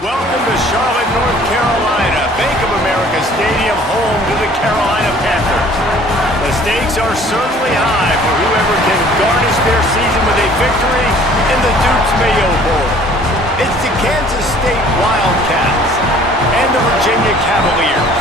Welcome to Charlotte, North Carolina, Bank of America Stadium, home to the Carolina Panthers. The stakes are certainly high for whoever can garnish their season with a victory in the Duke's Mayo Bowl. It's the Kansas State Wildcats and the Virginia Cavaliers.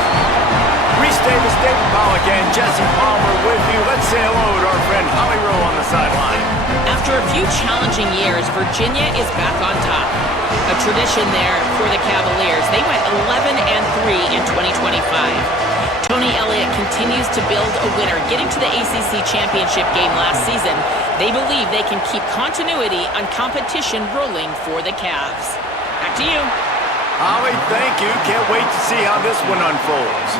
Reese Davis, David Pollack, and Jesse Palmer with you. Let's say hello to our friend Holly Rowe on the sideline. After a few challenging years, Virginia is back on top. A tradition there for the Cavaliers. They went 11-3 in 2025. Tony Elliott continues to build a winner, getting to the ACC championship game last season. They believe they can keep continuity on competition rolling for the Cavs. Back to you. Holly, thank you. Can't wait to see how this one unfolds.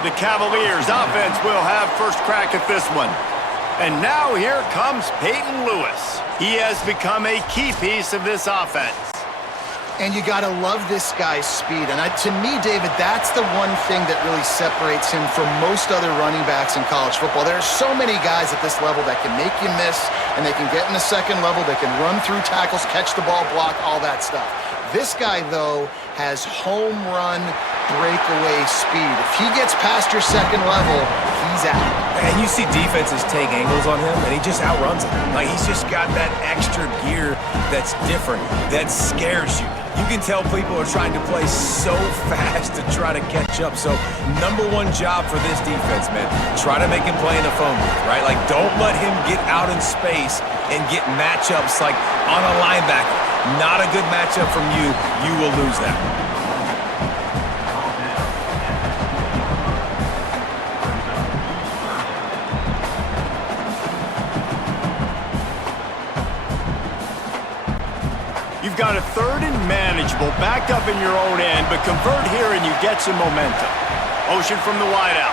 The Cavaliers offense will have first crack at this one. And now here comes Peyton Lewis. He has become a key piece of this offense. And you got to love this guy's speed. And to me, David, that's the one thing that really separates him from most other running backs in college football. There are so many guys at this level that can make you miss, and they can get in the second level, they can run through tackles, catch the ball, block, all that stuff. This guy, though, has home run breakaway speed. If he gets past your second level, he's out. And you see defenses take angles on him, and he just outruns them. Like, he's just got that extra gear that's different, that scares you. You can tell people are trying to play so fast to try to catch up. So, number one job for this defense, man, try to make him play in the phone booth, right? Like, don't let him get out in space and get matchups like on a linebacker. Not a good matchup from you. You will lose that. You've got a third and manageable, backed up in your own end, but convert here and you get some momentum. Motion from the wideout.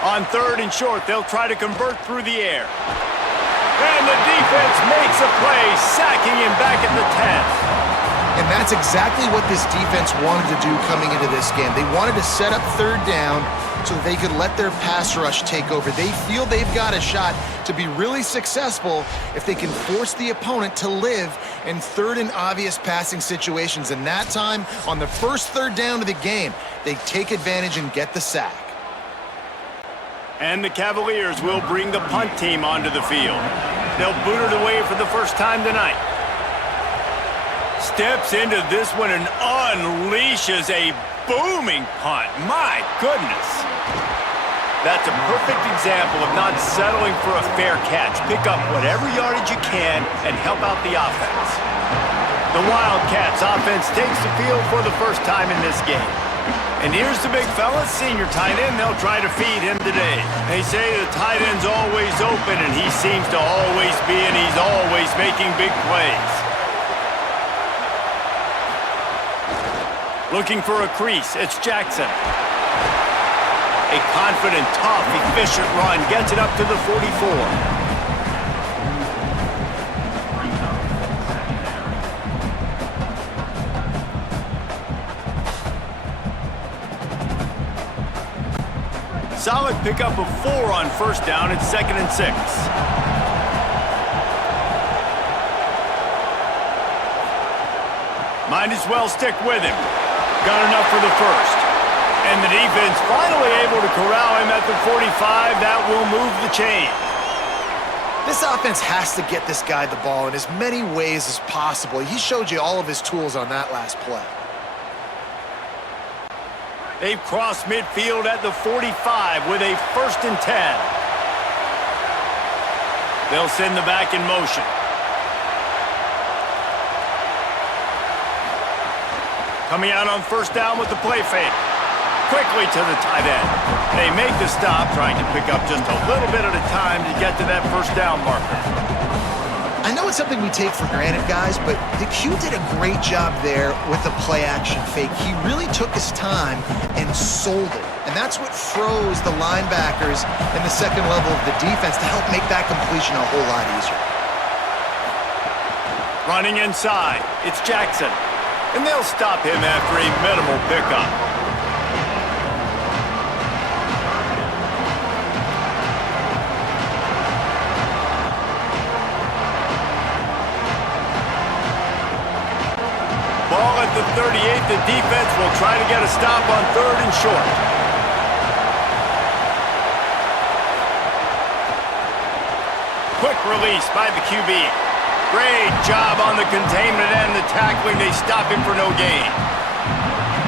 On third and short, they'll try to convert through the air. And the defense makes a play, sacking him back at the 10. And that's exactly what this defense wanted to do coming into this game. They wanted to set up third down so that they could let their pass rush take over. They feel they've got a shot to be really successful if they can force the opponent to live in third and obvious passing situations. And that time, on the first third down of the game, they take advantage and get the sack. And the Cavaliers will bring the punt team onto the field. They'll boot it away for the first time tonight. Steps into this one and unleashes a booming punt. My goodness. That's a perfect example of not settling for a fair catch. Pick up whatever yardage you can and help out the offense. The Wildcats offense takes the field for the first time in this game. And here's the big fella, senior tight end. They'll try to feed him today. They say the tight end's always open, and he seems to always be, and he's always making big plays. Looking for a crease, it's Jackson. A confident, tough, efficient run gets it up to the 44. Solid pickup of 4 on first down. It's 2nd and 6. Might as well stick with him. Got enough for the first. And the defense finally able to corral him at the 45. That will move the chain. This offense has to get this guy the ball in as many ways as possible. He showed you all of his tools on that last play. They've crossed midfield at the 45 with a 1st and 10. They'll send the back in motion. Coming out on first down with the play fake. Quickly to the tight end. They make the stop, trying to pick up just a little bit at a time to get to that first down marker. I know it's something we take for granted, guys, but the Q did a great job there with the play-action fake. He really took his time and sold it. And that's what froze the linebackers in the second level of the defense to help make that completion a whole lot easier. Running inside, it's Jackson. And they'll stop him after a minimal pickup. the 38, the defense will try to get a stop on 3rd and short. Quick release by the QB. Great job on the containment and the tackling. They stop him for no gain.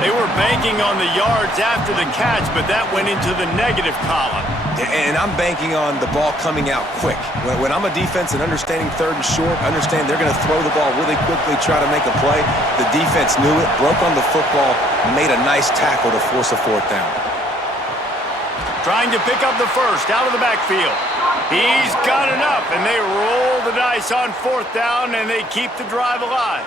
They were banking on the yards after the catch, but that went into the negative column. And I'm banking on the ball coming out quick. When I'm a defense and understanding 3rd and short, understand they're going to throw the ball really quickly, try to make a play. The defense knew it, broke on the football, made a nice tackle to force a 4th down. Trying to pick up the first out of the backfield. He's got enough, and they roll the dice on 4th down, and they keep the drive alive.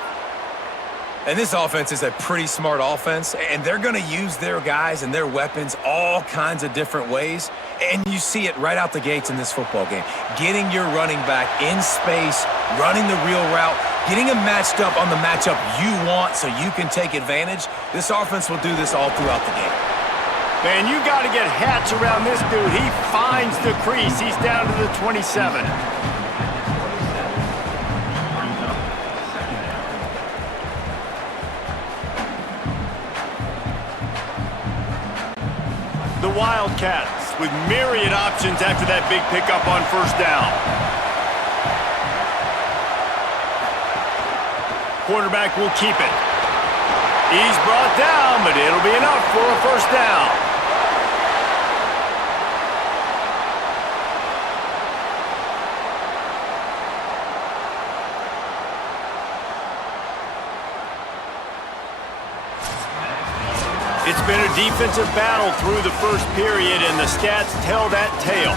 And this offense is a pretty smart offense, and they're going to use their guys and their weapons all kinds of different ways. And you see it right out the gates in this football game. Getting your running back in space, running the real route, getting him matched up on the matchup you want so you can take advantage. This offense will do this all throughout the game. Man, you got to get hats around this dude. He finds the crease. He's down to the 27. The Wildcats with myriad options after that big pickup on 1st down. Quarterback will keep it. He's brought down, but it'll be enough for a 1st down. It's been a defensive battle through the 1st period, and the stats tell that tale.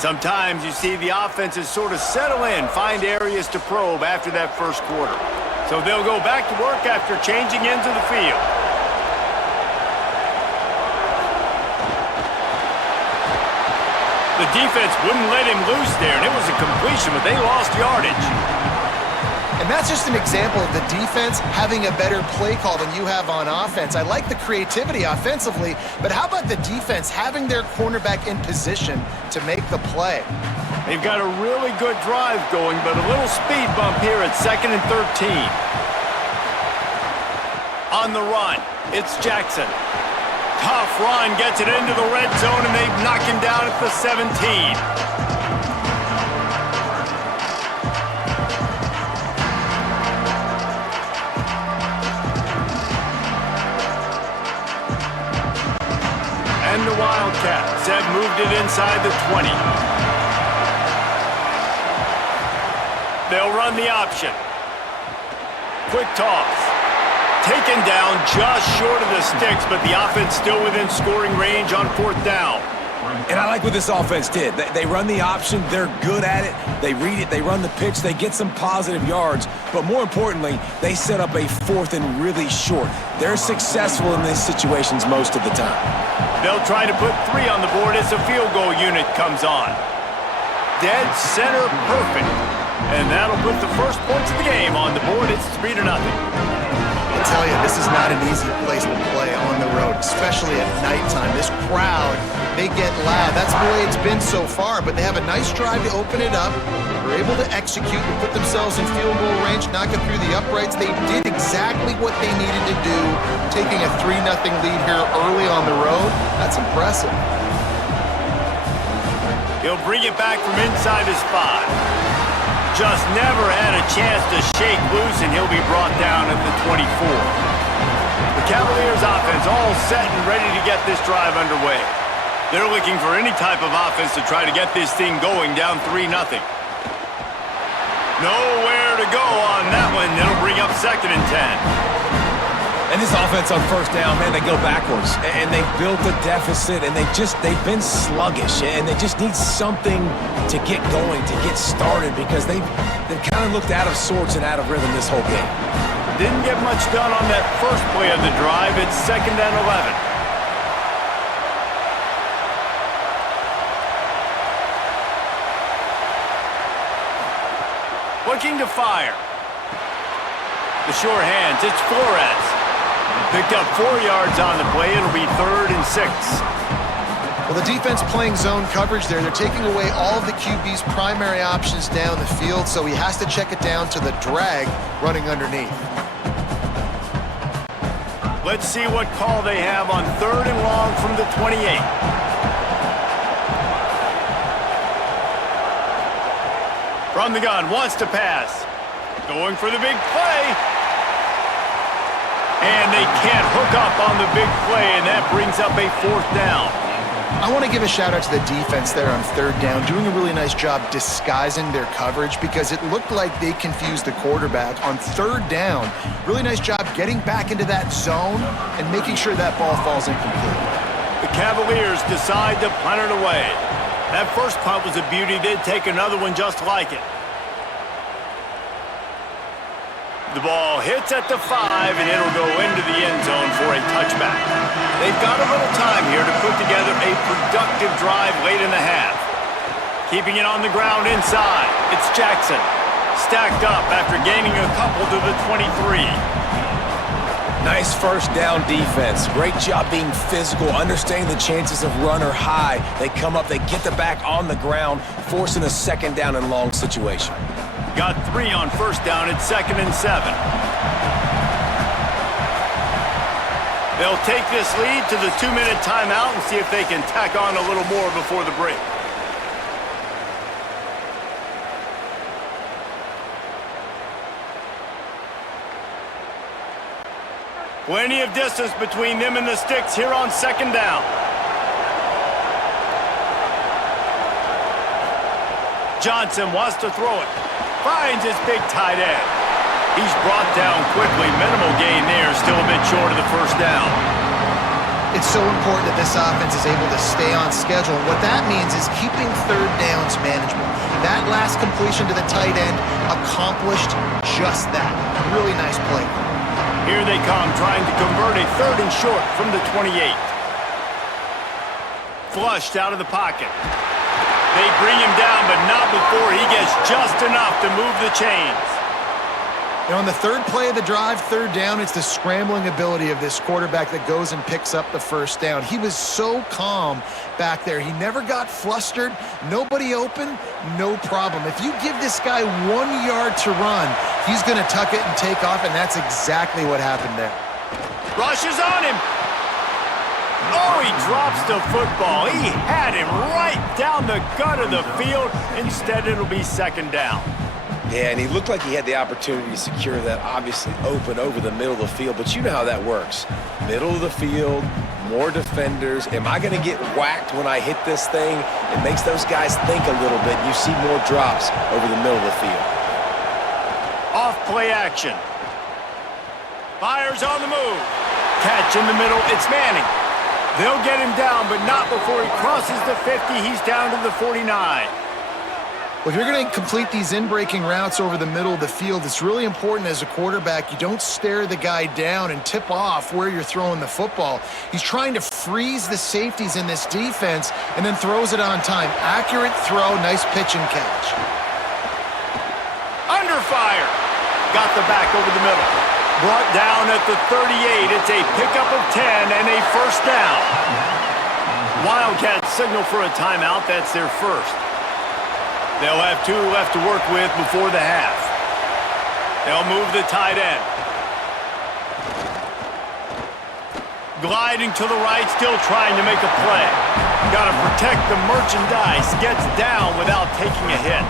Sometimes you see the offenses sort of settle in, find areas to probe after that 1st quarter. So they'll go back to work after changing into the field. The defense wouldn't let him loose there, and it was a completion, but they lost yardage. And that's just an example of the defense having a better play call than you have on offense. I like the creativity offensively, but how about the defense having their cornerback in position to make the play? They've got a really good drive going, but a little speed bump here at 2nd and 13. On the run, it's Jackson. Tough run, gets it into the red zone, and they knock him down at the 17. And the Wildcats have moved it inside the 20. They'll run the option. Quick toss. Taken down just short of the sticks, but the offense still within scoring range on 4th down. And I like what this offense did. They run the option. They're good at it. They read it. They run the pitch. They get some positive yards. But more importantly, they set up a 4th and really short. They're successful in these situations most of the time. They'll try to put 3 on the board as the field goal unit comes on. Dead center perfect. And that'll put the first points of the game on the board. It's 3-0. I tell you, this is not an easy place to play on the road, especially at nighttime. This crowd, they get loud. That's the way it's been so far, but they have a nice drive to open it up. They're able to execute and put themselves in field goal range, knock it through the uprights. They did exactly what they needed to do, taking a 3-0 lead here early on the road. That's impressive. He'll bring it back from inside his 5. Just never had a chance to shake loose, and he'll be brought down at the 24. The Cavaliers offense all set and ready to get this drive underway. They're looking for any type of offense to try to get this thing going down 3-0. Nowhere to go on that one. It'll bring up 2nd and 10. And this offense on 1st down, man, they go backwards. And they've built a deficit, and they've been sluggish. And they just need something to get going, to get started, because they've kind of looked out of sorts and out of rhythm this whole game. Didn't get much done on that first play of the drive. It's 2nd and 11. Looking to fire. The sure hands, it's Flores. Picked up 4 yards on the play. It'll be 3rd and 6. Well, the defense playing zone coverage there. They're taking away all of the QB's primary options down the field, so he has to check it down to the drag running underneath. Let's see what call they have on 3rd and long from the 28. From the gun, wants to pass. Going for the big play. And they can't hook up on the big play, and that brings up a 4th down. I want to give a shout out to the defense there on 3rd down, doing a really nice job disguising their coverage because it looked like they confused the quarterback on 3rd down. Really nice job getting back into that zone and making sure that ball falls incomplete. The Cavaliers decide to punt it away. That first punt was a beauty. They'd take another one just like it. The ball hits at the 5, and it'll go into the end zone for a touchback. They've got a little time here to put together a productive drive late in the half. Keeping it on the ground inside. It's Jackson. Stacked up after gaining a couple to the 23. Nice first down defense. Great job being physical, understanding the chances of run are high. They come up, they get the back on the ground, forcing a 2nd down and long situation. Got 3 on 1st down. It's 2nd and 7. They'll take this lead to the 2-minute timeout and see if they can tack on a little more before the break. Plenty of distance between them and the sticks here on 2nd down. Johnson wants to throw it. Finds his big tight end. He's brought down quickly. Minimal gain there. Still a bit short of the 1st down. It's so important that this offense is able to stay on schedule. What that means is keeping 3rd downs manageable. That last completion to the tight end accomplished just that. Really nice play. Here they come, trying to convert a 3rd and short from the 28. Flushed out of the pocket. They bring him down, but not before he gets just enough to move the chains. And on the 3rd play of the drive, 3rd down, it's the scrambling ability of this quarterback that goes and picks up the 1st down. He was so calm back there. He never got flustered. Nobody open, no problem. If you give this guy 1 yard to run, he's going to tuck it and take off, and that's exactly what happened there. Rushes on him. Oh, he drops the football. He had him right down the gut of the field. Instead, it'll be 2nd down. Yeah, and he looked like he had the opportunity to secure that obviously open over the middle of the field, but you know how that works. Middle of the field, more defenders. Am I going to get whacked when I hit this thing? It makes those guys think a little bit. You see more drops over the middle of the field. Off play action. Fires on the move. Catch in the middle. It's Manning. They'll get him down, but not before he crosses the 50. He's down to the 49. Well, if you're going to complete these in-breaking routes over the middle of the field, it's really important as a quarterback you don't stare the guy down and tip off where you're throwing the football. He's trying to freeze the safeties in this defense and then throws it on time. Accurate throw, nice pitch and catch. Under fire. Got the back over the middle. Brought down at the 38. It's a pickup of 10 and a 1st down. Wildcats signal for a timeout. That's their 1st. They'll have 2 left to work with before the half. They'll move the tight end. Gliding to the right, still trying to make a play. Got to protect the merchandise. Gets down without taking a hit.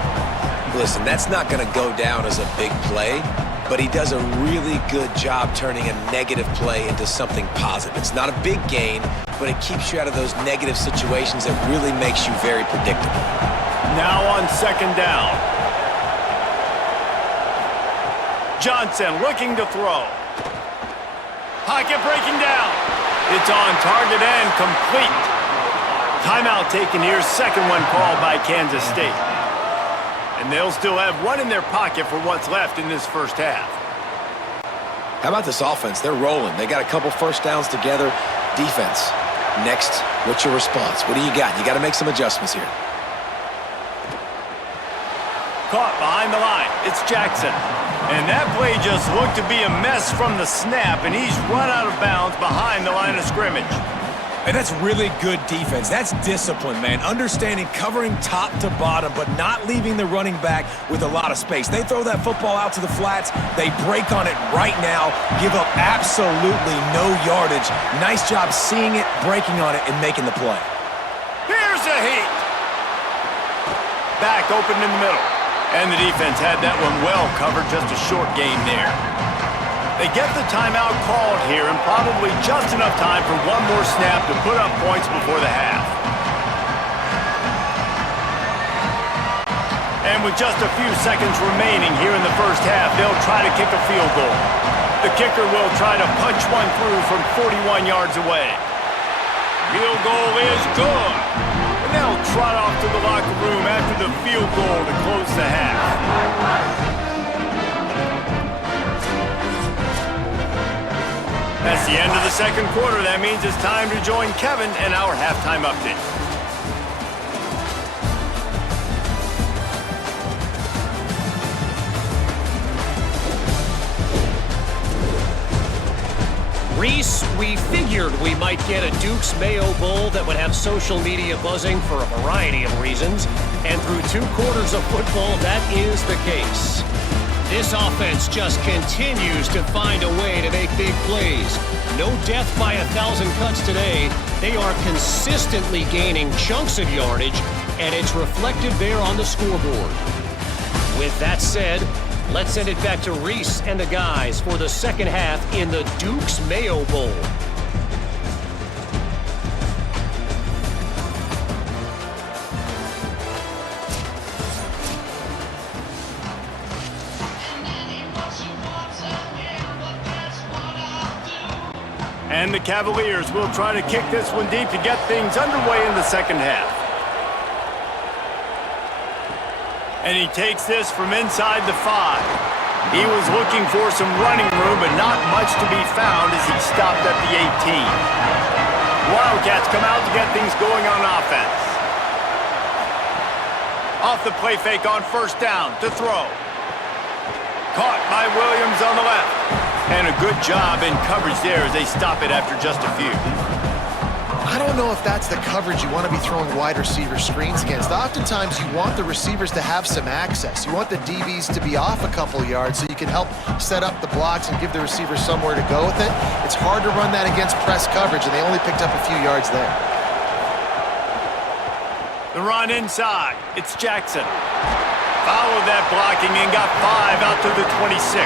Listen, that's not going to go down as a big play, but he does a really good job turning a negative play into something positive. It's not a big gain, but it keeps you out of those negative situations that really makes you very predictable. Now on 2nd down. Johnson looking to throw. Pocket breaking down. It's on target and complete. Timeout taken here. 2nd one called by Kansas State. And they'll still have 1 in their pocket for what's left in this 1st half. How about this offense? They're rolling. They got a couple 1st downs together. Defense. Next, what's your response? What do you got? You got to make some adjustments here. Caught behind the line. It's Jackson. And that play just looked to be a mess from the snap, and he's run out of bounds behind the line of scrimmage. And that's really good defense. That's discipline, man. Understanding covering top to bottom, but not leaving the running back with a lot of space. They throw that football out to the flats. They break on it right now, give up absolutely no yardage. Nice job seeing it, breaking on it, and making the play. Here's a heat. Back open in the middle. And the defense had that one well covered, just a short gain there. They get the timeout called here, and probably just enough time for one more snap to put up points before the half. And with just a few seconds remaining here in the first half, they'll try to kick a field goal. The kicker will try to punch one through from 41 yards away. Field goal is good. And they'll trot off to the locker room after the field goal to close the half. That's the end of the second quarter. That means it's time to join Kevin and our halftime update. Reese, we figured we might get a Duke's Mayo Bowl that would have social media buzzing for a variety of reasons. And through 2 quarters of football, that is the case. This offense just continues to find a way to make big plays. No death by 1,000 cuts today. They are consistently gaining chunks of yardage, and it's reflected there on the scoreboard. With that said, let's send it back to Reese and the guys for the second half in the Duke's Mayo Bowl. And the Cavaliers will try to kick this one deep to get things underway in the second half. And he takes this from inside the 5. He was looking for some running room, but not much to be found as he stopped at the 18. Wildcats come out to get things going on offense. Off the play fake on first down to throw. Caught by Williams on the left. And a good job in coverage there as they stop it after just a few. I don't know if that's the coverage you want to be throwing wide receiver screens against. Oftentimes, you want the receivers to have some access. You want the DBs to be off a couple yards so you can help set up the blocks and give the receivers somewhere to go with it. It's hard to run that against press coverage, and they only picked up a few yards there. The run inside. It's Jackson. Followed that blocking and got 5 out to the 26.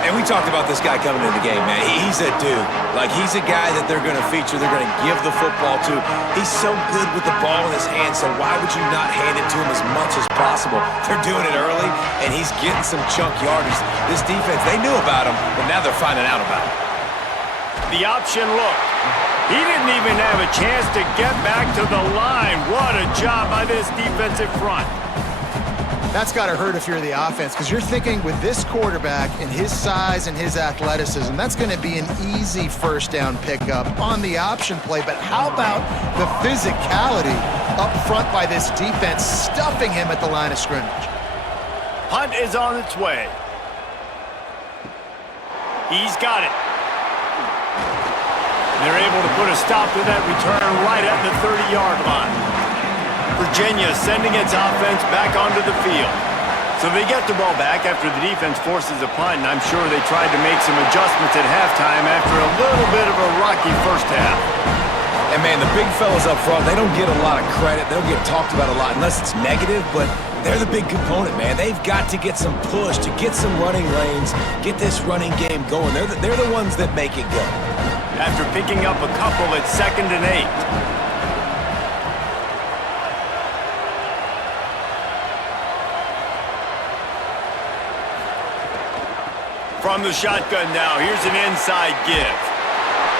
And we talked about this guy coming into the game, man. He's a dude. Like, he's a guy that they're going to feature, they're going to give the football to. He's so good with the ball in his hand, so why would you not hand it to him as much as possible? They're doing it early, and he's getting some chunk yardage. This defense, they knew about him, but now they're finding out about him. The option look. He didn't even have a chance to get back to the line. What a job by this defensive front. That's got to hurt if you're the offense, because you're thinking with this quarterback and his size and his athleticism, that's going to be an easy first down pickup on the option play. But how about the physicality up front by this defense, stuffing him at the line of scrimmage? Punt is on its way. He's got it. They're able to put a stop to that return right at the 30-yard line. Virginia sending its offense back onto the field. So they get the ball back after the defense forces a punt, and I'm sure they tried to make some adjustments at halftime after a little bit of a rocky first half. And, man, the big fellas up front, they don't get a lot of credit. They don't get talked about a lot unless it's negative, but they're the big component, man. They've got to get some push, to get some running lanes, get this running game going. They're the ones that make it go. After picking up a couple at 2nd and 8. From the shotgun now, here's an inside give.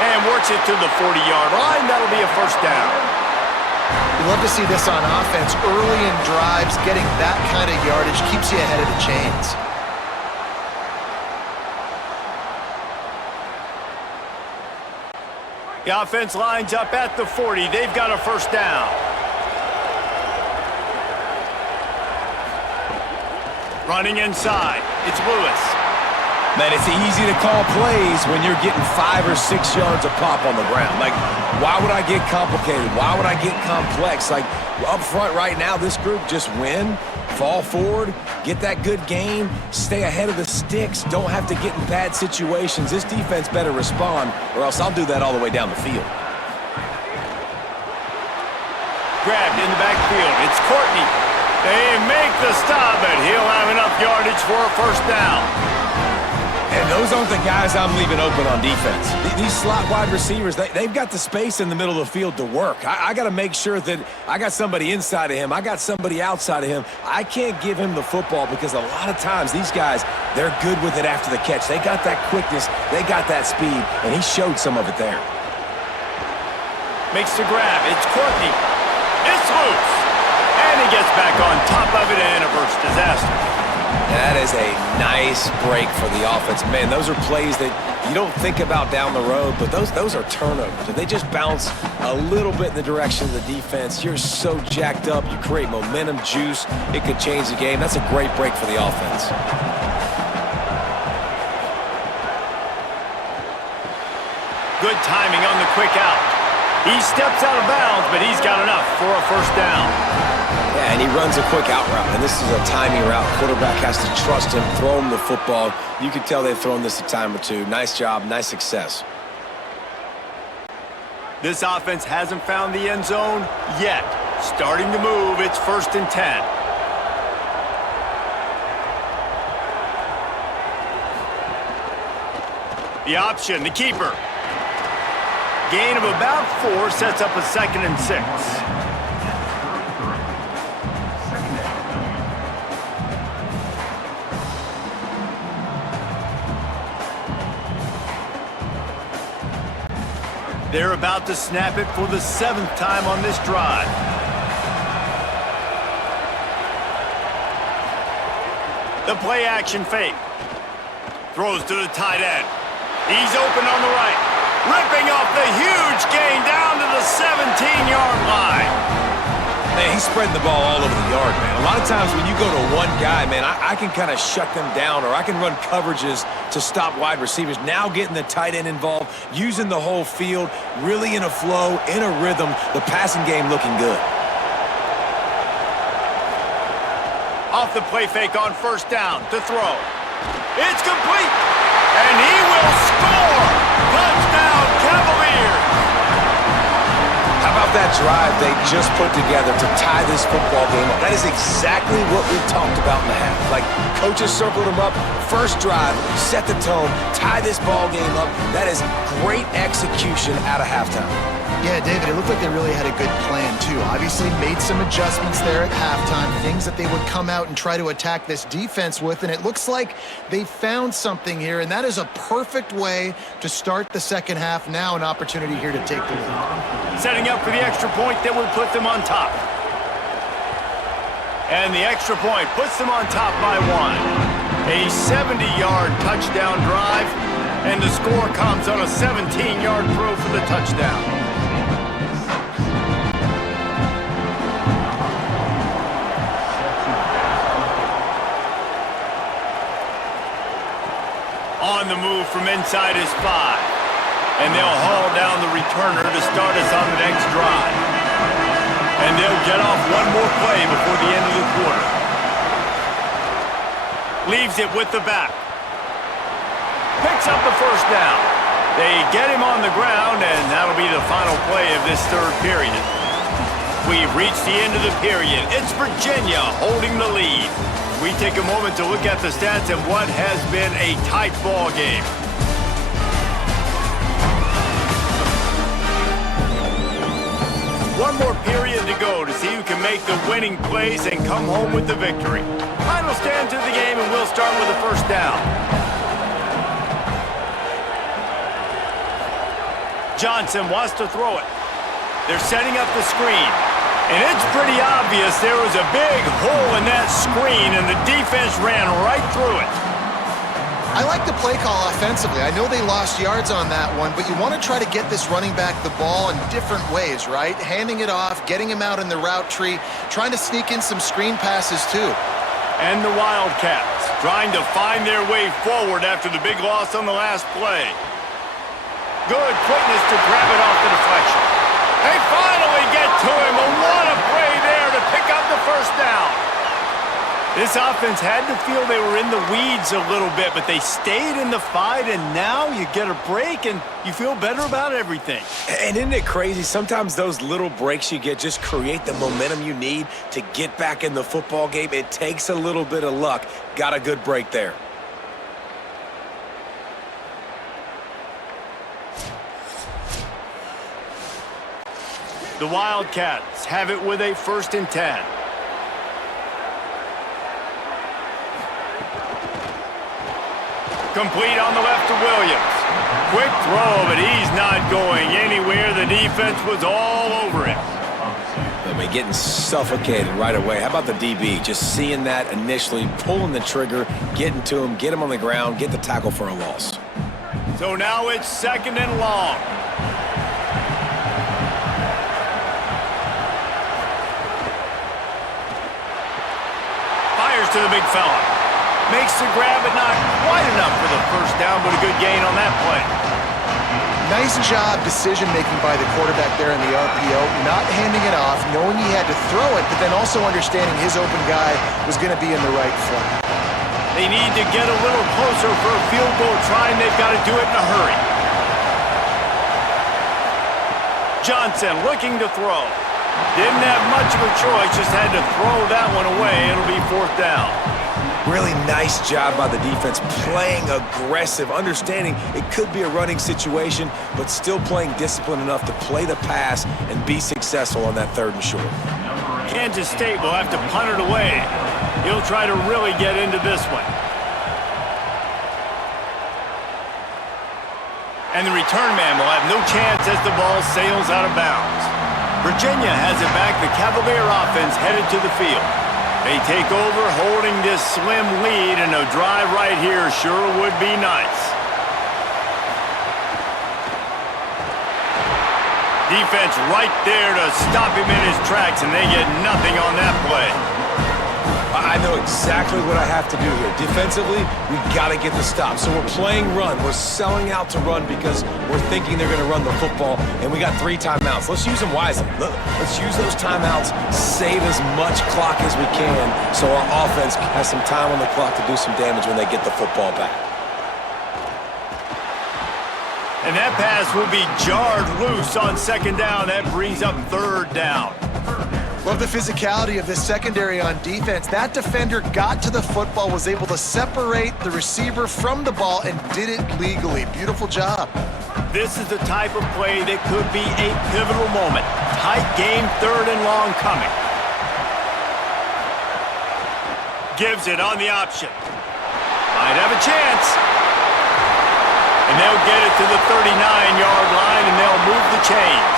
And works it to the 40-yard line. That'll be a first down. You love to see this on offense. Early in drives, getting that kind of yardage keeps you ahead of the chains. The offense lines up at the 40. They've got a first down. Running inside. It's Lewis. Man, it's easy to call plays when you're getting 5 or 6 yards a pop on the ground. Like, why would I get complicated? Why would I get complex? Like, up front right now, this group just win, fall forward, get that good game, stay ahead of the sticks, don't have to get in bad situations. This defense better respond, or else I'll do that all the way down the field. Grabbed in the backfield. It's Courtney. They make the stop, but he'll have enough yardage for a first down. And those aren't the guys I'm leaving open on defense. These slot wide receivers, they've got the space in the middle of the field to work. I got to make sure that I got somebody inside of him. I got somebody outside of him. I can't give him the football because a lot of times these guys, they're good with it after the catch. They got that quickness. They got that speed, and he showed some of it there. Makes the grab. It's Courtney. It's loose. And he gets back on top of it and averts disaster. That is a nice break for the offense. Man, those are plays that you don't think about down the road, but those are turnovers. If they just bounce a little bit in the direction of the defense, you're so jacked up, you create momentum, juice, it could change the game. That's a great break for the offense. Good timing on the quick out. He steps out of bounds, but he's got enough for a first down. Yeah, and he runs a quick out route, and this is a timing route. Quarterback has to trust him, throw him the football. You can tell they've thrown this a time or two. Nice job, nice success. This offense hasn't found the end zone yet. Starting to move, it's 1st and 10. The option, the keeper. Gain of about 4 sets up a 2nd and 6. They're about to snap it for the 7th time on this drive. The play action fake. Throws to the tight end. He's open on the right. Ripping off the huge gain down to the 17-yard line. Man, he's spreading the ball all over the yard, man. A lot of times when you go to one guy, man, I can kind of shut them down, or I can run coverages to stop wide receivers. Now getting the tight end involved, using the whole field, really in a flow, in a rhythm, the passing game looking good. Off the play fake on 1st down to throw. It's complete, and he will score! Touchdown, Cavaliers! How about that drive they just put together to tie this football game up? That is exactly what we talked about in the half. Like, coaches circled them up, first drive, set the tone, tie this ball game up. That is great execution out of halftime. Yeah, David, it looked like they really had a good plan, too. Obviously made some adjustments there at halftime, things that they would come out and try to attack this defense with, and it looks like they found something here, and that is a perfect way to start the second half. Now an opportunity here to take the lead. Setting up for the extra point that would put them on top. And the extra point puts them on top by 1. A 70-yard touchdown drive, and the score comes on a 17-yard throw for the touchdown. On the move from inside his 5. And they'll haul down the returner to start us on the next drive. And they'll get off one more play before the end of the quarter. Leaves it with the back. Picks up the first down. They get him on the ground, and that'll be the final play of this 3rd period. We've reached the end of the period. It's Virginia holding the lead. We take a moment to look at the stats and what has been a tight ball game. One more period to go to see who can make the winning plays and come home with the victory. Final stand to the game, and we'll start with the first down. Johnson wants to throw it. They're setting up the screen. And it's pretty obvious there was a big hole in that screen, and the defense ran right through it. I like the play call offensively. I know they lost yards on that one, but you want to try to get this running back the ball in different ways, right? Handing it off, getting him out in the route tree, trying to sneak in some screen passes too. And the Wildcats trying to find their way forward after the big loss on the last play. Good quickness to grab it off the deflection. They finally get to him. A what a play there to pick up the first down. This offense had to feel they were in the weeds a little bit, but they stayed in the fight, and now you get a break and you feel better about everything. And isn't it crazy? Sometimes those little breaks you get just create the momentum you need to get back in the football game. It takes a little bit of luck. Got a good break there. The Wildcats have it with a 1st and 10. Complete on the left to Williams. Quick throw, but he's not going anywhere. The defense was all over him. I mean, getting suffocated right away. How about the DB? Just seeing that initially, pulling the trigger, getting to him, get him on the ground, get the tackle for a loss. So now it's 2nd and long. Fires to the big fella. Makes the grab, but not quite enough for the first down, but a good gain on that play. Nice job decision-making by the quarterback there in the RPO, not handing it off, knowing he had to throw it, but then also understanding his open guy was going to be in the right flat. They need to get a little closer for a field goal try, and they've got to do it in a hurry. Johnson looking to throw. Didn't have much of a choice, just had to throw that one away. It'll be 4th down. Really nice job by the defense, playing aggressive, understanding it could be a running situation, but still playing disciplined enough to play the pass and be successful on that 3rd and short. Kansas State will have to punt it away. He'll try to really get into this one. And the return man will have no chance as the ball sails out of bounds. Virginia has it back. The Cavalier offense headed to the field. They take over holding this slim lead, and a drive right here sure would be nice. Defense right there to stop him in his tracks, and they get nothing on that play. I know exactly what I have to do here. Defensively, we got to get the stop. So we're playing run. We're selling out to run because we're thinking they're going to run the football, and we got 3 timeouts. Let's use them wisely. Let's use those timeouts, save as much clock as we can so our offense has some time on the clock to do some damage when they get the football back. And that pass will be jarred loose on 2nd down. That brings up 3rd down. Love the physicality of this secondary on defense. That defender got to the football, was able to separate the receiver from the ball, and did it legally. Beautiful job. This is the type of play that could be a pivotal moment. Tight game, 3rd and long coming. Gives it on the option. Might have a chance. And they'll get it to the 39-yard line, and they'll move the chains.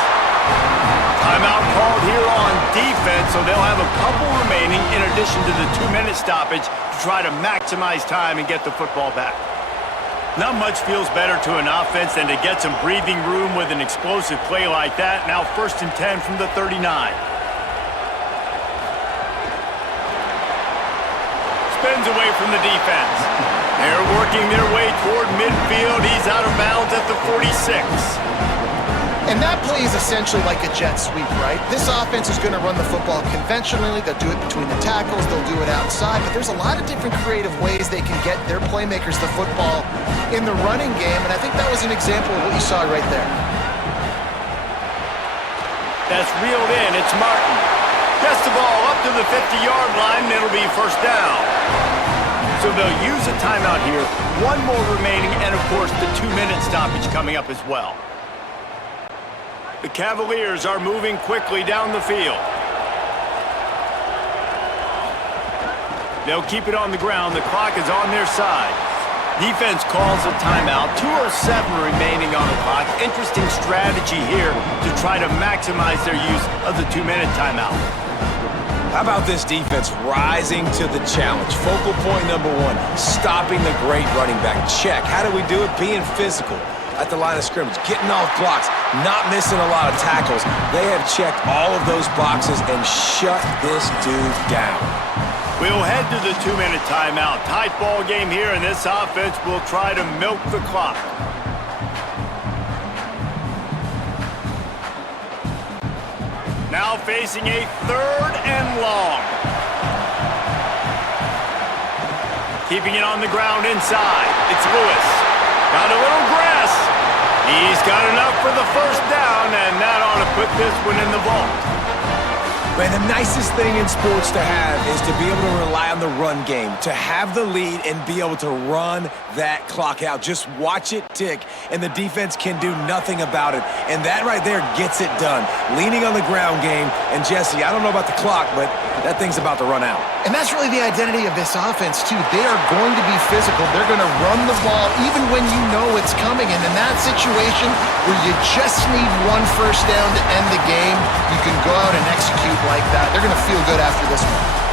Timeout called here on defense, so they'll have a couple remaining in addition to the 2-minute stoppage to try to maximize time and get the football back. Not much feels better to an offense than to get some breathing room with an explosive play like that. Now 1st and 10 from the 39. Spins away from the defense. They're working their way toward midfield. He's out of bounds at the 46. And that play is essentially like a jet sweep, right? This offense is going to run the football conventionally. They'll do it between the tackles. They'll do it outside. But there's a lot of different creative ways they can get their playmakers the football in the running game. And I think that was an example of what you saw right there. That's reeled in. It's Martin. Gets the ball up to the 50-yard line, and it'll be 1st down. So they'll use a timeout here. 1 more remaining, and of course the 2-minute stoppage coming up as well. The Cavaliers are moving quickly down the field. They'll keep it on the ground. The clock is on their side. Defense calls a timeout. 2:07 remaining on the clock. Interesting strategy here to try to maximize their use of the 2-minute timeout. How about this defense rising to the challenge? Focal point number 1, stopping the great running back. Check. How do we do it? Being physical at the line of scrimmage, getting off blocks, not missing a lot of tackles. They have checked all of those boxes and shut this dude down. We'll head to the 2-minute timeout. Tight ball game here, and this offense will try to milk the clock. Now facing a 3rd and long. Keeping it on the ground inside. It's Lewis. Got a little grass. He's got enough for the first down, and that ought to put this one in the vault. Man, the nicest thing in sports to have is to be able to rely on the run game, to have the lead and be able to run that clock out. Just watch it tick, and the defense can do nothing about it. And that right there gets it done. Leaning on the ground game, and Jesse, I don't know about the clock, but that thing's about to run out. And that's really the identity of this offense, too. They are going to be physical. They're going to run the ball even when you know it's coming. And in that situation where you just need one first down to end the game, you can go out and execute like that. They're going to feel good after this one.